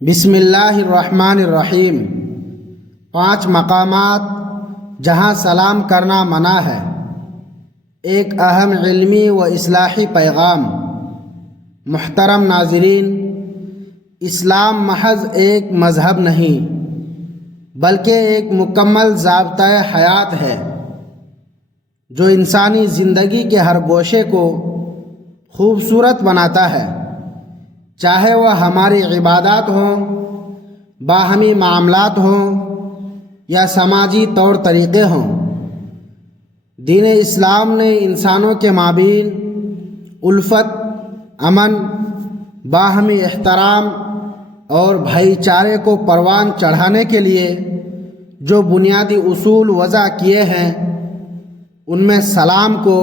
بسم اللہ الرحمن الرحیم۔ 5 مقامات جہاں سلام کرنا منع ہے۔ ایک اہم علمی و اصلاحی پیغام۔ محترم ناظرین، اسلام محض ایک مذہب نہیں بلکہ ایک مکمل ضابطۂ حیات ہے جو انسانی زندگی کے ہر گوشے کو خوبصورت بناتا ہے، چاہے وہ ہماری عبادات ہوں، باہمی معاملات ہوں یا سماجی طور طریقے ہوں۔ دین اسلام نے انسانوں کے مابین الفت، امن، باہمی احترام اور بھائی چارے کو پروان چڑھانے کے لیے جو بنیادی اصول وضع کیے ہیں، ان میں سلام کو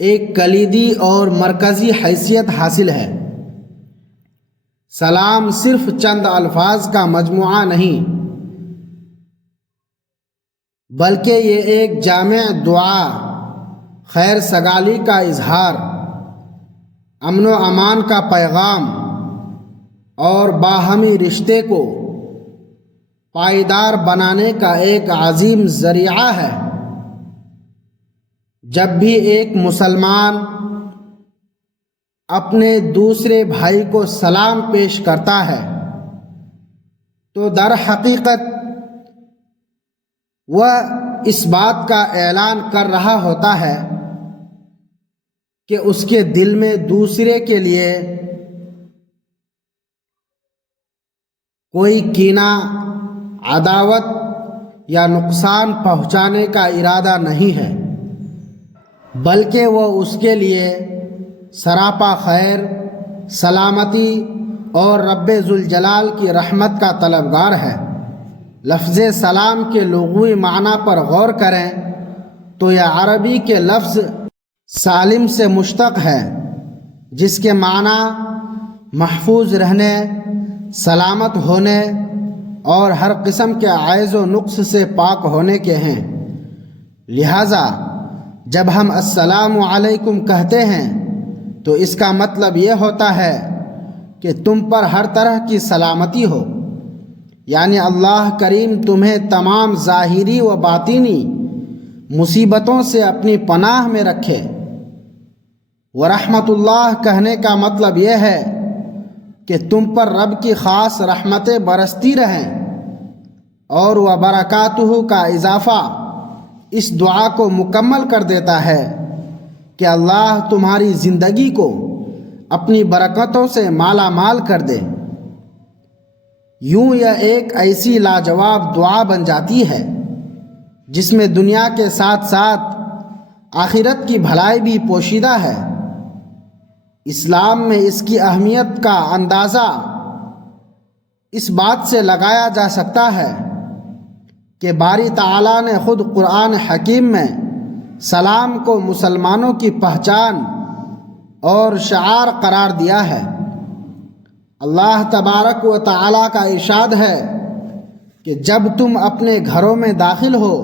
ایک کلیدی اور مرکزی حیثیت حاصل ہے۔ سلام صرف چند الفاظ کا مجموعہ نہیں بلکہ یہ ایک جامع دعا، خیر سگالی کا اظہار، امن و امان کا پیغام اور باہمی رشتے کو پائیدار بنانے کا ایک عظیم ذریعہ ہے۔ جب بھی ایک مسلمان اپنے دوسرے بھائی کو سلام پیش کرتا ہے تو در حقیقت وہ اس بات کا اعلان کر رہا ہوتا ہے کہ اس کے دل میں دوسرے کے لیے کوئی کینہ، عداوت یا نقصان پہنچانے کا ارادہ نہیں ہے، بلکہ وہ اس کے لیے سراپا خیر، سلامتی اور رب ذوالجلال کی رحمت کا طلبگار ہے۔ لفظ سلام کے لغوی معنی پر غور کریں تو یہ عربی کے لفظ سالم سے مشتق ہے، جس کے معنی محفوظ رہنے، سلامت ہونے اور ہر قسم کے عیب و نقص سے پاک ہونے کے ہیں۔ لہٰذا جب ہم السلام علیکم کہتے ہیں تو اس کا مطلب یہ ہوتا ہے کہ تم پر ہر طرح کی سلامتی ہو، یعنی اللہ کریم تمہیں تمام ظاہری و باطنی مصیبتوں سے اپنی پناہ میں رکھے۔ ورحمت اللہ کہنے کا مطلب یہ ہے کہ تم پر رب کی خاص رحمتیں برستی رہیں، اور وبرکاتہ کا اضافہ اس دعا کو مکمل کر دیتا ہے کہ اللہ تمہاری زندگی کو اپنی برکتوں سے مالا مال کر دے۔ یوں یہ ایک ایسی لاجواب دعا بن جاتی ہے جس میں دنیا کے ساتھ ساتھ آخرت کی بھلائی بھی پوشیدہ ہے۔ اسلام میں اس کی اہمیت کا اندازہ اس بات سے لگایا جا سکتا ہے کہ باری تعالیٰ نے خود قرآن حکیم میں سلام کو مسلمانوں کی پہچان اور شعار قرار دیا ہے۔ اللہ تبارک و تعالیٰ کا ارشاد ہے کہ جب تم اپنے گھروں میں داخل ہو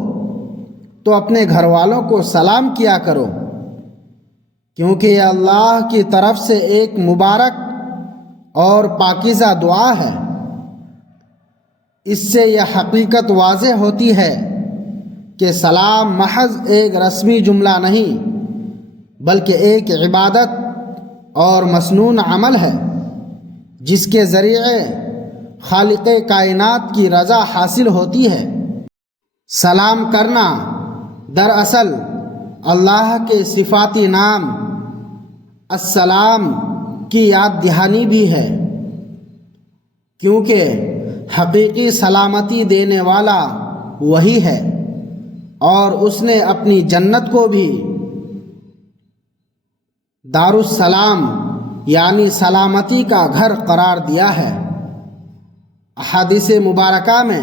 تو اپنے گھر والوں کو سلام کیا کرو، کیونکہ یہ اللہ کی طرف سے ایک مبارک اور پاکیزہ دعا ہے۔ اس سے یہ حقیقت واضح ہوتی ہے کہ سلام محض ایک رسمی جملہ نہیں بلکہ ایک عبادت اور مسنون عمل ہے جس کے ذریعے خالق کائنات کی رضا حاصل ہوتی ہے۔ سلام کرنا دراصل اللہ کے صفاتی نام السلام کی یاد دہانی بھی ہے، کیونکہ حقیقی سلامتی دینے والا وہی ہے، اور اس نے اپنی جنت کو بھی دارالسلام یعنی سلامتی کا گھر قرار دیا ہے۔ احادیث مبارکہ میں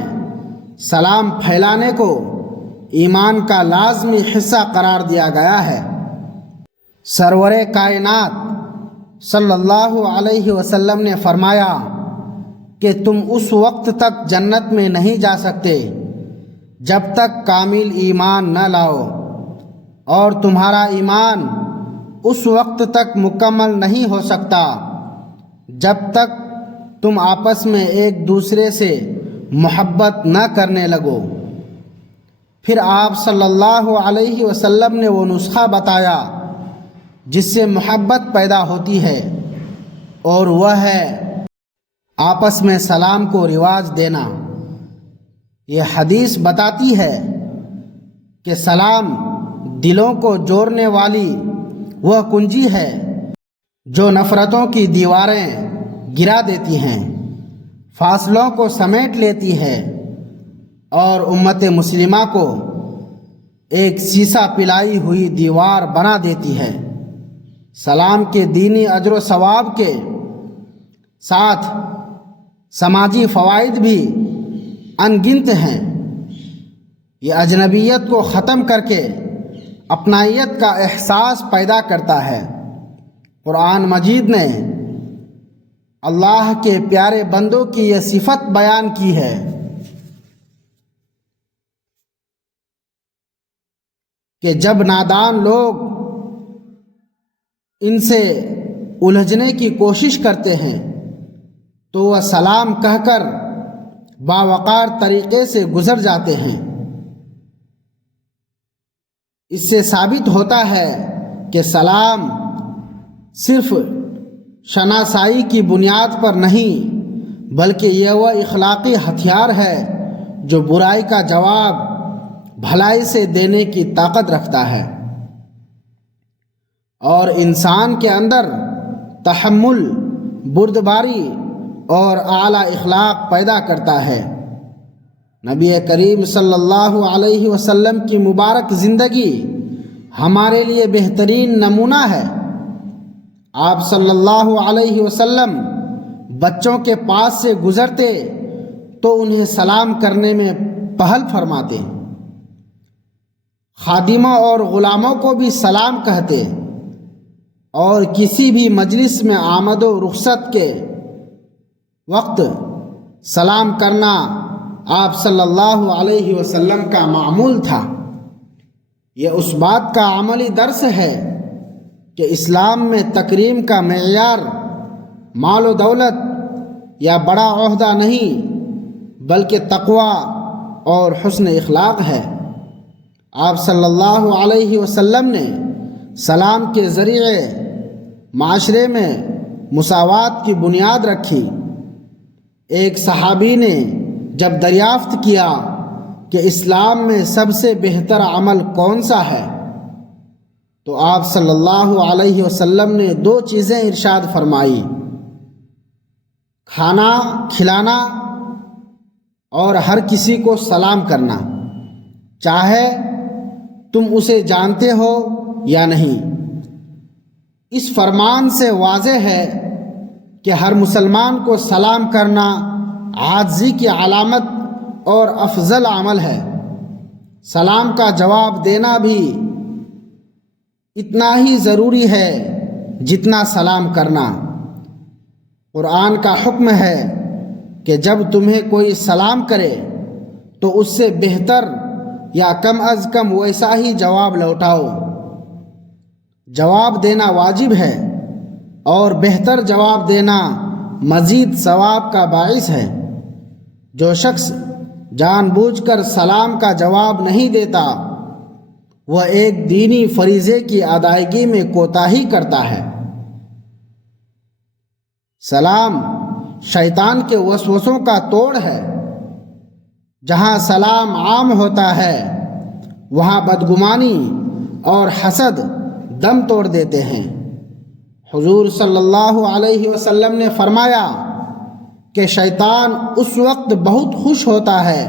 سلام پھیلانے کو ایمان کا لازمی حصہ قرار دیا گیا ہے۔ سرور کائنات صلی اللہ علیہ وسلم نے فرمایا کہ تم اس وقت تک جنت میں نہیں جا سکتے جب تک کامل ایمان نہ لاؤ، اور تمہارا ایمان اس وقت تک مکمل نہیں ہو سکتا جب تک تم آپس میں ایک دوسرے سے محبت نہ کرنے لگو۔ پھر آپ صلی اللہ علیہ وسلم نے وہ نسخہ بتایا جس سے محبت پیدا ہوتی ہے، اور وہ ہے آپس میں سلام کو رواج دینا۔ یہ حدیث بتاتی ہے کہ سلام دلوں کو جوڑنے والی وہ کنجی ہے جو نفرتوں کی دیواریں گرا دیتی ہیں، فاصلوں کو سمیٹ لیتی ہے اور امت مسلمہ کو ایک سیسا پلائی ہوئی دیوار بنا دیتی ہے۔ سلام کے دینی اجر و ثواب کے ساتھ سماجی فوائد بھی ان گنت ہیں۔ یہ اجنبیت کو ختم کر کے اپنائیت کا احساس پیدا کرتا ہے۔ قرآن مجید نے اللہ کے پیارے بندوں کی یہ صفت بیان کی ہے کہ جب نادان لوگ ان سے الجھنے کی کوشش کرتے ہیں تو وہ سلام کہہ کر باوقار طریقے سے گزر جاتے ہیں۔ اس سے ثابت ہوتا ہے کہ سلام صرف شناسائی کی بنیاد پر نہیں بلکہ یہ وہ اخلاقی ہتھیار ہے جو برائی کا جواب بھلائی سے دینے کی طاقت رکھتا ہے اور انسان کے اندر تحمل، بردباری اور اعلیٰ اخلاق پیدا کرتا ہے۔ نبی کریم صلی اللہ علیہ وسلم کی مبارک زندگی ہمارے لیے بہترین نمونہ ہے۔ آپ صلی اللہ علیہ وسلم بچوں کے پاس سے گزرتے تو انہیں سلام کرنے میں پہل فرماتے، خادموں اور غلاموں کو بھی سلام کہتے، اور کسی بھی مجلس میں آمد و رخصت کے وقت سلام کرنا آپ صلی اللہ علیہ وسلم کا معمول تھا۔ یہ اس بات کا عملی درس ہے کہ اسلام میں تکریم کا معیار مال و دولت یا بڑا عہدہ نہیں بلکہ تقوی اور حسن اخلاق ہے۔ آپ صلی اللہ علیہ وسلم نے سلام کے ذریعے معاشرے میں مساوات کی بنیاد رکھی۔ ایک صحابی نے جب دریافت کیا کہ اسلام میں سب سے بہتر عمل کون سا ہے تو آپ صلی اللہ علیہ وسلم نے 2 چیزیں ارشاد فرمائی: کھانا کھلانا اور ہر کسی کو سلام کرنا، چاہے تم اسے جانتے ہو یا نہیں۔ اس فرمان سے واضح ہے کہ ہر مسلمان کو سلام کرنا عاجزی کی علامت اور افضل عمل ہے۔ سلام کا جواب دینا بھی اتنا ہی ضروری ہے جتنا سلام کرنا۔ قرآن کا حکم ہے کہ جب تمہیں کوئی سلام کرے تو اس سے بہتر یا کم از کم ویسا ہی جواب لوٹاؤ۔ جواب دینا واجب ہے اور بہتر جواب دینا مزید ثواب کا باعث ہے۔ جو شخص جان بوجھ کر سلام کا جواب نہیں دیتا وہ ایک دینی فریضے کی ادائیگی میں کوتاہی کرتا ہے۔ سلام شیطان کے وسوسوں کا توڑ ہے۔ جہاں سلام عام ہوتا ہے وہاں بدگمانی اور حسد دم توڑ دیتے ہیں۔ حضور صلی اللہ علیہ وسلم نے فرمایا کہ شیطان اس وقت بہت خوش ہوتا ہے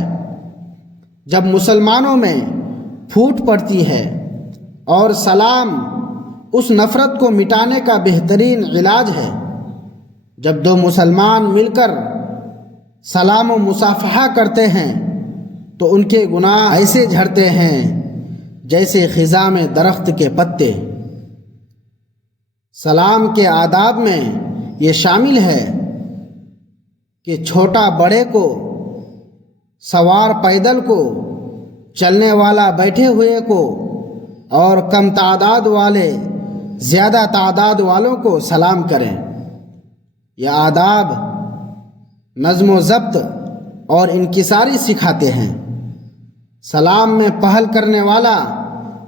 جب مسلمانوں میں پھوٹ پڑتی ہے، اور سلام اس نفرت کو مٹانے کا بہترین علاج ہے۔ جب 2 مسلمان مل کر سلام و مصافحہ کرتے ہیں تو ان کے گناہ ایسے جھڑتے ہیں جیسے خزاں میں درخت کے پتے۔ سلام کے آداب میں یہ شامل ہے کہ چھوٹا بڑے کو، سوار پیدل کو، چلنے والا بیٹھے ہوئے کو، اور کم تعداد والے زیادہ تعداد والوں کو سلام کریں۔ یہ آداب نظم و ضبط اور انکساری سکھاتے ہیں۔ سلام میں پہل کرنے والا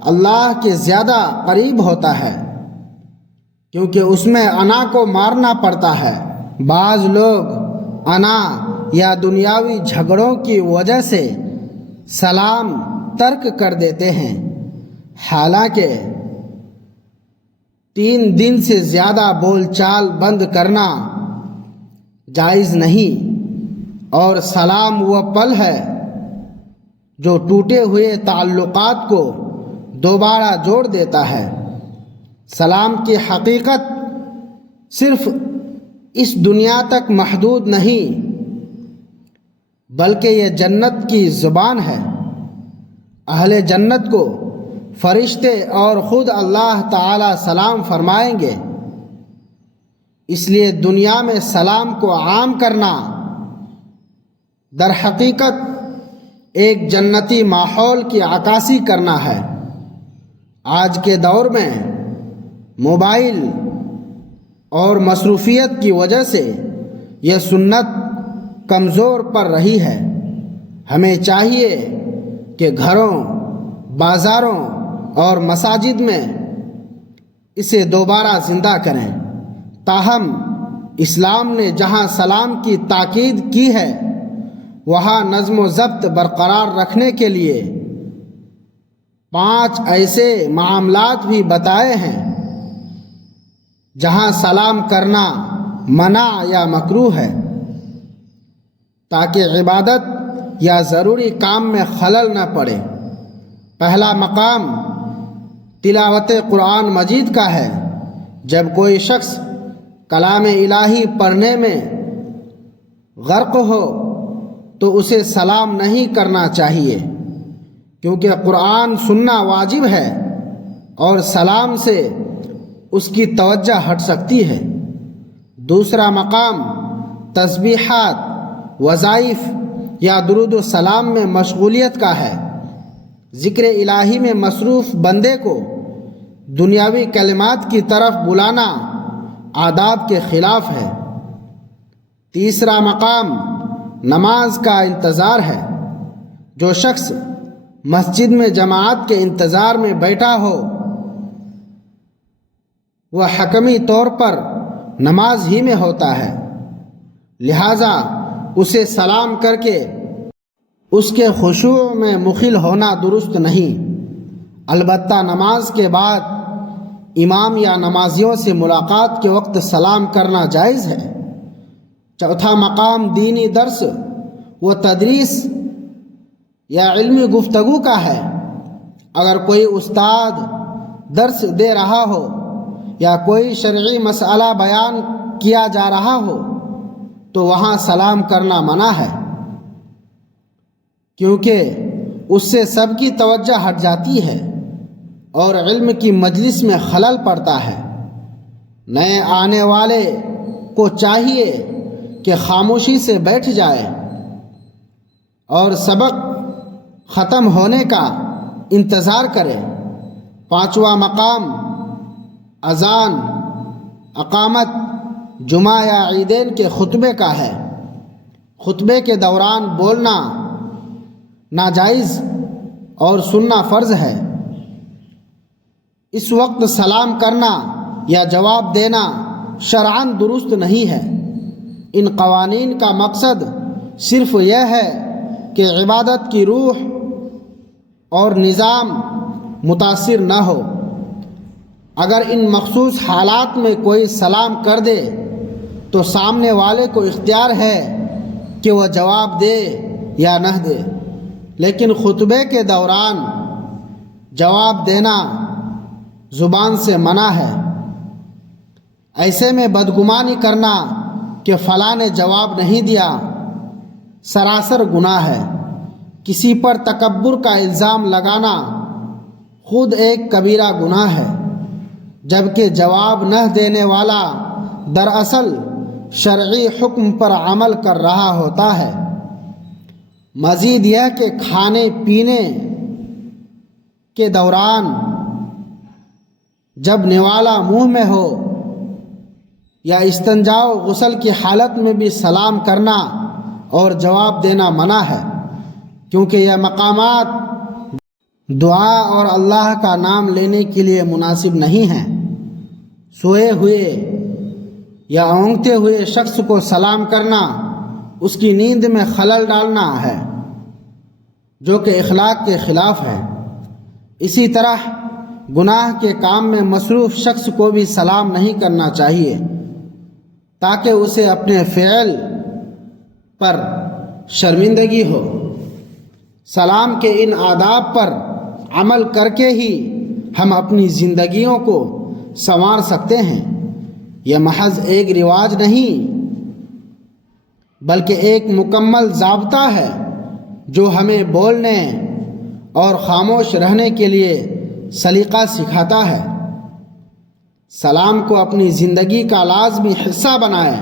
اللہ کے زیادہ قریب ہوتا ہے، کیونکہ اس میں انا کو مارنا پڑتا ہے۔ بعض لوگ انا یا دنیاوی جھگڑوں کی وجہ سے سلام ترک کر دیتے ہیں، حالانکہ 3 دن سے زیادہ بول چال بند کرنا جائز نہیں، اور سلام وہ پل ہے جو ٹوٹے ہوئے تعلقات کو دوبارہ جوڑ دیتا ہے۔ سلام کی حقیقت صرف اس دنیا تک محدود نہیں، بلکہ یہ جنت کی زبان ہے۔ اہل جنت کو فرشتے اور خود اللہ تعالی سلام فرمائیں گے۔ اس لیے دنیا میں سلام کو عام کرنا در حقیقت ایک جنتی ماحول کی عکاسی کرنا ہے۔ آج کے دور میں موبائل اور مصروفیت کی وجہ سے یہ سنت کمزور پڑ رہی ہے۔ ہمیں چاہیے کہ گھروں، بازاروں اور مساجد میں اسے دوبارہ زندہ کریں۔ تاہم اسلام نے جہاں سلام کی تاکید کی ہے، وہاں نظم و ضبط برقرار رکھنے کے لیے 5 ایسے معاملات بھی بتائے ہیں جہاں سلام کرنا منع یا مکروہ ہے، تاکہ عبادت یا ضروری کام میں خلل نہ پڑے۔ پہلا مقام تلاوت قرآن مجید کا ہے۔ جب کوئی شخص کلام الہی پڑھنے میں غرق ہو تو اسے سلام نہیں کرنا چاہیے، کیونکہ قرآن سننا واجب ہے اور سلام سے اس کی توجہ ہٹ سکتی ہے۔ دوسرا مقام تسبیحات، وظائف یا درود و سلام میں مشغولیت کا ہے۔ ذکر الہی میں مصروف بندے کو دنیاوی کلمات کی طرف بلانا آداب کے خلاف ہے۔ تیسرا مقام نماز کا انتظار ہے۔ جو شخص مسجد میں جماعت کے انتظار میں بیٹھا ہو وہ حتمی طور پر نماز ہی میں ہوتا ہے، لہذا اسے سلام کر کے اس کے خشوع میں مخل ہونا درست نہیں۔ البتہ نماز کے بعد امام یا نمازیوں سے ملاقات کے وقت سلام کرنا جائز ہے۔ چوتھا مقام دینی درس و تدریس یا علمی گفتگو کا ہے۔ اگر کوئی استاد درس دے رہا ہو یا کوئی شرعی مسئلہ بیان کیا جا رہا ہو تو وہاں سلام کرنا منع ہے، کیونکہ اس سے سب کی توجہ ہٹ جاتی ہے اور علم کی مجلس میں خلل پڑتا ہے۔ نئے آنے والے کو چاہیے کہ خاموشی سے بیٹھ جائے اور سبق ختم ہونے کا انتظار کرے۔ پانچواں مقام اذان، اقامت، جمعہ یا عیدین کے خطبے کا ہے۔ خطبے کے دوران بولنا ناجائز اور سننا فرض ہے۔ اس وقت سلام کرنا یا جواب دینا شرعاً درست نہیں ہے۔ ان قوانین کا مقصد صرف یہ ہے کہ عبادت کی روح اور نظام متاثر نہ ہو۔ اگر ان مخصوص حالات میں کوئی سلام کر دے تو سامنے والے کو اختیار ہے کہ وہ جواب دے یا نہ دے، لیکن خطبے کے دوران جواب دینا زبان سے منع ہے۔ ایسے میں بدگمانی کرنا کہ فلاں نے جواب نہیں دیا سراسر گناہ ہے۔ کسی پر تکبر کا الزام لگانا خود ایک کبیرہ گناہ ہے، جبکہ جواب نہ دینے والا دراصل شرعی حکم پر عمل کر رہا ہوتا ہے۔ مزید یہ کہ کھانے پینے کے دوران جب نوالا منہ میں ہو یا استنجا و غسل کی حالت میں بھی سلام کرنا اور جواب دینا منع ہے، کیونکہ یہ مقامات دعا اور اللہ کا نام لینے کے لیے مناسب نہیں ہیں۔ سوئے ہوئے یا اونگتے ہوئے شخص کو سلام کرنا اس کی نیند میں خلل ڈالنا ہے، جو کہ اخلاق کے خلاف ہے۔ اسی طرح گناہ کے کام میں مصروف شخص کو بھی سلام نہیں کرنا چاہیے، تاکہ اسے اپنے فعل پر شرمندگی ہو۔ سلام کے ان آداب پر عمل کر کے ہی ہم اپنی زندگیوں کو سنوار سکتے ہیں۔ یہ محض ایک رواج نہیں بلکہ ایک مکمل ضابطہ ہے جو ہمیں بولنے اور خاموش رہنے کے لیے سلیقہ سکھاتا ہے۔ سلام کو اپنی زندگی کا لازمی حصہ بنائیں،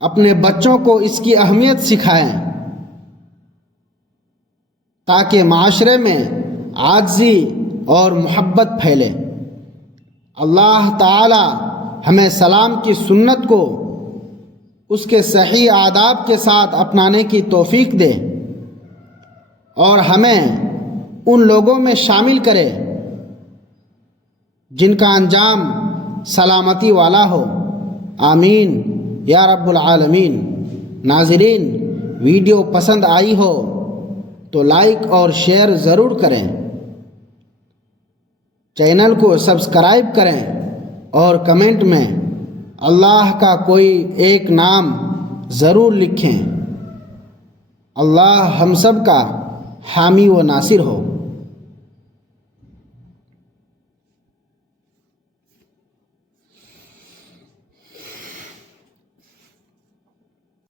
اپنے بچوں کو اس کی اہمیت سکھائیں تاکہ معاشرے میں عاجزی اور محبت پھیلے۔ اللہ تعالی ہمیں سلام کی سنت کو اس کے صحیح آداب کے ساتھ اپنانے کی توفیق دے اور ہمیں ان لوگوں میں شامل کرے جن کا انجام سلامتی والا ہو۔ آمین یا رب العالمین۔ ناظرین، ویڈیو پسند آئی ہو تو لائک اور شیئر ضرور کریں، چینل کو سبسکرائب کریں اور کمنٹ میں اللہ کا کوئی ایک نام ضرور لکھیں۔ اللہ ہم سب کا حامی و ناصر ہو۔